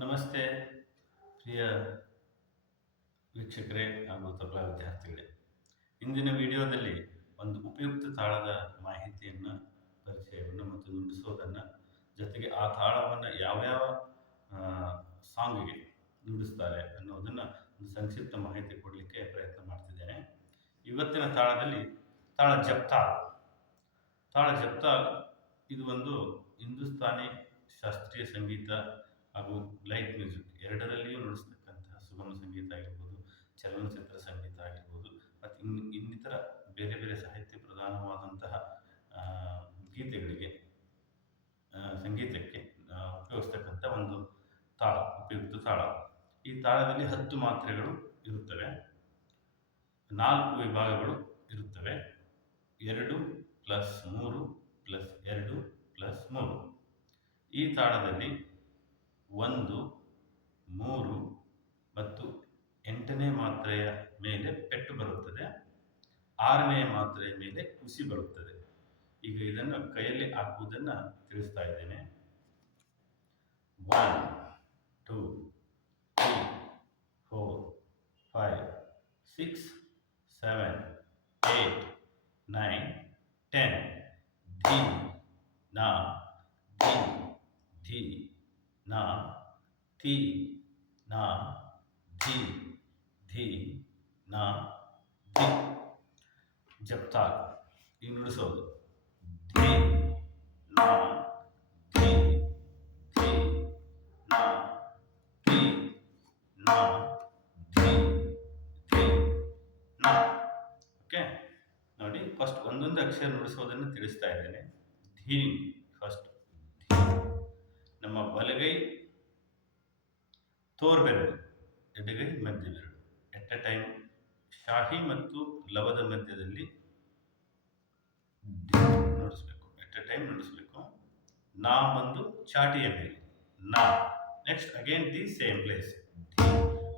ನಮಸ್ತೆ ಪ್ರಿಯ ವೀಕ್ಷಕರೇ ಹಾಗೂ ತಬಲಾ ವಿದ್ಯಾರ್ಥಿಗಳೇ. ಇಂದಿನ ವಿಡಿಯೋದಲ್ಲಿ ಒಂದು ಉಪಯುಕ್ತ ತಾಳದ ಮಾಹಿತಿಯನ್ನು, ಪರಿಚಯವನ್ನು ಮತ್ತು ನುಡಿಸೋದನ್ನು, ಜೊತೆಗೆ ಆ ತಾಳವನ್ನು ಯಾವ್ಯಾವ ಸಾಂಗಿಗೆ ನುಡಿಸ್ತಾರೆ ಅನ್ನೋದನ್ನು ಒಂದು ಸಂಕ್ಷಿಪ್ತ ಮಾಹಿತಿ ಕೊಡಲಿಕ್ಕೆ ಪ್ರಯತ್ನ ಮಾಡ್ತಿದ್ದೇನೆ. ಇವತ್ತಿನ ತಾಳದಲ್ಲಿ ತಾಳ ಜಪ್ತಾಲ್. ತಾಳ ಜಪ್ತಾಲ್ ಇದು ಒಂದು ಹಿಂದೂಸ್ತಾನಿ ಶಾಸ್ತ್ರೀಯ ಸಂಗೀತ ಹಾಗೂ ಲೈಟ್ ಮ್ಯೂಸಿಕ್ ಎರಡರಲ್ಲಿಯೂ ನುಡಿಸ್ತಕ್ಕಂತಹ ಸುಗಮ ಸಂಗೀತ ಆಗಿರ್ಬೋದು, ಚಲನಚಿತ್ರ ಸಂಗೀತ ಆಗಿರ್ಬೋದು, ಮತ್ತು ಇನ್ನಿತರ ಬೇರೆ ಬೇರೆ ಸಾಹಿತ್ಯ ಪ್ರಧಾನವಾದಂತಹ ಗೀತೆಗಳಿಗೆ ಸಂಗೀತಕ್ಕೆ ಉಪಯೋಗಿಸ್ತಕ್ಕಂಥ ಒಂದು ತಾಳ, ಉಪಯುಕ್ತ ತಾಳ. ಈ ತಾಳದಲ್ಲಿ 10 ಮಾತ್ರೆಗಳು ಇರುತ್ತವೆ, 4 ವಿಭಾಗಗಳು ಇರುತ್ತವೆ. 2 + 3 + 2 + 3. ಈ ತಾಳದಲ್ಲಿ 1, 3 ಮತ್ತು 8ನೇ ಮಾತ್ರೆಯ ಮೇಲೆ ಪೆಟ್ಟು ಬರುತ್ತದೆ, 6ನೇ ಮಾತ್ರೆಯ ಮೇಲೆ ಹುಸಿ ಬರುತ್ತದೆ. ಈಗ ಇದನ್ನು ಕೈಯಲ್ಲಿ ಹಾಕುವುದನ್ನು ತಿಳಿಸ್ತಾ ಇದ್ದೇನೆ. 1, 2, 3, 4, 5, 6, 7, 8, 9, 10. ಧೀ ನಾ, ಧೀ ಧೀ ನಾ, ಧೀ ನಾ, ಧೀ ಧೀ ನಾ, ಧೀ. ಜಪ್ತಾಲ್ ಈಗ ನುಡಿಸೋದು ಧೀ ನಾ, ಧೀ ಧೀ ನಾ, ಧೀ ನಾ, ಧೀ ಧೀ ನಾ. ಓಕೆ, ನೋಡಿ, ಫಸ್ಟ್ ಒಂದೊಂದು ಅಕ್ಷರ ನುಡಿಸೋದನ್ನು ತಿಳಿಸ್ತಾ ಇದ್ದೇನೆ. ಧೀ ಫಸ್ಟ್. ನಮ್ಮ ಬಲಗೈ ತೋರ್ಬೆರಳು, ಎಡಗೈ ಮಧ್ಯ ಬೆರಳು ಎಟ್ ಎ ಟೈಮ್ ಶಾಹಿ ಮತ್ತು ಲವದ ಮಧ್ಯದಲ್ಲಿ ನುಡಿಸ್ಬೇಕು, ಎಟ್ ಎ ಟೈಮ್ ನುಡಿಸ್ಬೇಕು. ನಾ ಬಂದು ಚಾಟಿಯ ಮೇಲೆ ನಾ. Next again the same place,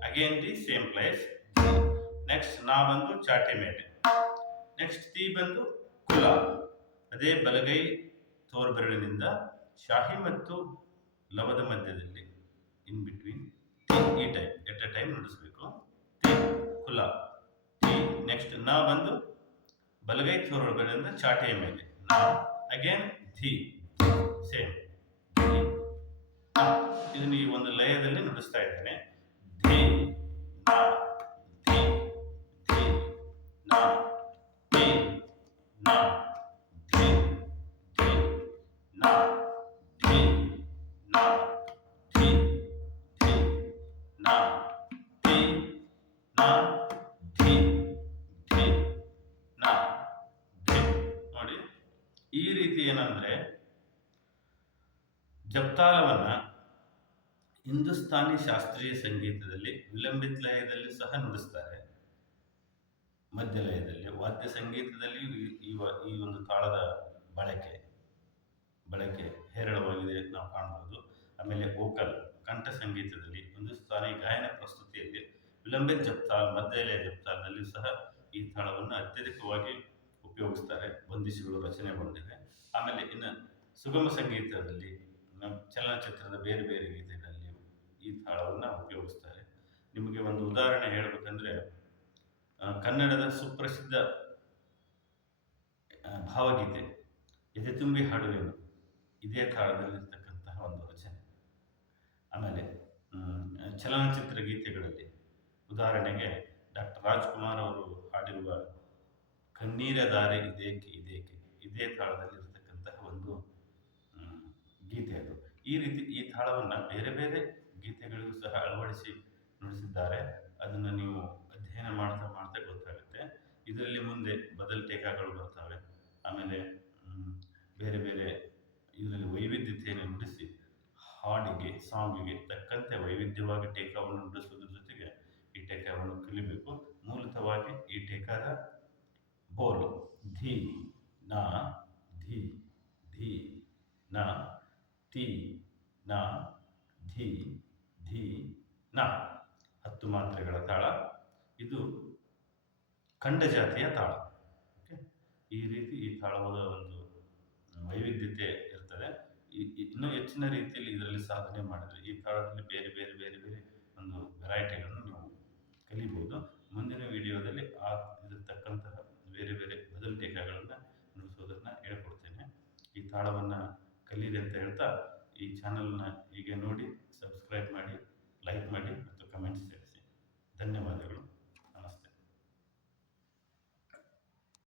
again the same place. Next ನಾ ಬಂದು ಚಾಟಿ ಮೇಲೆ. ನೆಕ್ಸ್ಟ್ ತಿ ಬಂದು ಕುಲ, ಅದೇ ಬಲಗೈ ತೋರ್ಬೆರಳಿನಿಂದ ಶಾಹಿ ಮತ್ತು ಲವದ ಮಧ್ಯದಲ್ಲಿ ಇನ್ ಬಿಟ್ವೀನ್ ಈ ಟೈಪ್ ಎಟ್ ಎ ಟೈಮ್ ನುಡಿಸ್ಬೇಕು. ತಿ ಕುಲ, ತಿ. ನೆಕ್ಸ್ಟ್ ನಾ ಬಂದು ಬಲಗೈ ತೋರ್ಬೆರಳಿನಿಂದ ಚಾಟಿಯ ಮೇಲೆ ನಾ. ಅಗೇನ್ ಧಿ, ಸೇಮ್ ಧಿ ನಾ. ಇದನ್ನು ಈ ಒಂದು ಲಯದಲ್ಲಿ ನುಡಿಸ್ತಾ ಇದ್ದೇನೆ. ಧಿ ನಾ, ಧಿ ಧಿ ನಾ, ಧಿ ನಾ, ಧಿ ಧಿ ನಾ, ಧಿ ನಾ, ಧಿ ಧಿ ನಾ, ಧಿ ನಾ, ಧಿ ಧಿ ನಾ, ಧಿ. ನೋಡಿ, ಈ ರೀತಿ ಏನಂದ್ರೆ ಜಪ್ತಾಲವನ್ನು ಹಿಂದೂಸ್ತಾನಿ ಶಾಸ್ತ್ರೀಯ ಸಂಗೀತದಲ್ಲಿ ವಿಲಂಬಿತ ಲಯದಲ್ಲಿ ಸಹ ನುಡಿಸ್ತಾರೆ, ಮಧ್ಯ ಲಯದಲ್ಲಿ. ವಾದ್ಯ ಸಂಗೀತದಲ್ಲಿ ಈ ಒಂದು ತಾಳದ ಬಳಕೆ ಹೇರಳವಾಗಿದೆ ನಾವು ಕಾಣಬಹುದು. ಆಮೇಲೆ ವೋಕಲ್, ಕಂಠ ಸಂಗೀತದಲ್ಲಿ, ಹಿಂದೂಸ್ತಾನಿ ಗಾಯನ ಪ್ರಸ್ತುತಿಯಲ್ಲಿ ವಿಲಂಬಿತ ಜಪ್ತಾಲ್, ಮಧ್ಯ ಲಯ ಜಪ್ತಾಲ್ನಲ್ಲಿ ಸಹ ಈ ತಾಳವನ್ನು ಅತ್ಯಧಿಕವಾಗಿ ಉಪಯೋಗಿಸ್ತಾರೆ. ಬಂದಿಶಗಳು ರಚನೆಗೊಂಡಿವೆ. ಆಮೇಲೆ ಇನ್ನು ಸುಗಮ ಸಂಗೀತದಲ್ಲಿ, ಚಲನಚಿತ್ರದ ಬೇರೆ ಬೇರೆ ಗೀತೆಗಳಲ್ಲಿ ಈ ತಾಳವನ್ನು ಉಪಯೋಗಿಸ್ತಾರೆ. ನಿಮಗೆ ಒಂದು ಉದಾಹರಣೆ ಹೇಳಬೇಕಂದ್ರೆ, ಕನ್ನಡದ ಸುಪ್ರಸಿದ್ಧ ಭಾವಗೀತೆ ಎದೆ ತುಂಬಿ ಹಾಡುವೆನು ಇದೇ ತಾಳದಲ್ಲಿರ್ತಕ್ಕಂತಹ ಒಂದು ರಚನೆ. ಆಮೇಲೆ ಚಲನಚಿತ್ರ ಗೀತೆಗಳಲ್ಲಿ ಉದಾಹರಣೆಗೆ ಡಾಕ್ಟರ್ ರಾಜ್ಕುಮಾರ್ ಅವರು ಹಾಡಿರುವ ಕಣ್ಣೀರ ದಾರೆ ಇದೇಕೆ ಇದೇಕೆ ಇದೇ ತಾಳದಲ್ಲಿರ್ತಕ್ಕಂತಹ ಒಂದು ಗೀತೆ ಅದು. ಈ ರೀತಿ ಈ ತಾಳವನ್ನು ಬೇರೆ ಬೇರೆ ಗೀತೆಗಳಿಗೂ ಸಹ ಅಳವಡಿಸಿ ನುಡಿಸಿದ್ದಾರೆ. ಅದನ್ನು ನೀವು ಅಧ್ಯಯನ ಮಾಡ್ತಾ ಮಾಡ್ತಾ ಗೊತ್ತಾಗುತ್ತೆ. ಇದರಲ್ಲಿ ಮುಂದೆ ಬದಲ್ ಟೇಕಾಗಳು ಬರ್ತವೆ. ಆಮೇಲೆ ಬೇರೆ ಬೇರೆ ಇದರಲ್ಲಿ ವೈವಿಧ್ಯತೆಯನ್ನು ನುಡಿಸಿ ಹಾಡಿಗೆ, ಸಾಂಗಿಗೆ ತಕ್ಕಂತೆ ವೈವಿಧ್ಯವಾಗಿ ಟೇಕಾವನ್ನು ನುಡಿಸೋದ್ರ ಜೊತೆಗೆ ಈ ಟೇಕಾವನ್ನು ಕಲಿಬೇಕು. ಮೂಲತಃವಾಗಿ ಈ ಟೇಕಾದ ಬೋಲ್ ಧೀ ನಾ, ಧೀ ಧೀ ನಾ, ತಿ ನಾ, ಧೀ ಧೀ ನಾ. 10 ಮಾತ್ರೆಗಳ ತಾಳ. ಇದು ಖಂಡ ಜಾತಿಯ ತಾಳ. ಓಕೆ, ಈ ರೀತಿ ಈ ತಾಳದ ಒಂದು ವೈವಿಧ್ಯತೆ ಇರ್ತದೆ. ಇನ್ನೂ ಹೆಚ್ಚಿನ ರೀತಿಯಲ್ಲಿ ಇದರಲ್ಲಿ ಸಾಧನೆ ಮಾಡಿದರೆ ಈ ತಾಳದಲ್ಲಿ ಬೇರೆ ಬೇರೆ ಬೇರೆ ಬೇರೆ ಒಂದು ವೆರೈಟಿಗಳನ್ನು ನೀವು ಕಲಿಬೋದು. ಮುಂದಿನ ವಿಡಿಯೋದಲ್ಲಿ ಇದ್ರ ತಕ್ಕಂತಹ ಬೇರೆ ಬೇರೆ ಬದಲಿಕೆಗಳನ್ನು ನುಡಿಸೋದನ್ನು ಹೇಳ್ಕೊಡ್ತೇನೆ. ಈ ತಾಳವನ್ನು ಕಲೀರಿ ಅಂತ ಹೇಳ್ತಾ ಈ ಚಾನಲ್ನ ಹೀಗೆ ನೋಡಿ ಸಬ್ಸ್ಕ್ರೈಬ್ ಮಾಡಿ.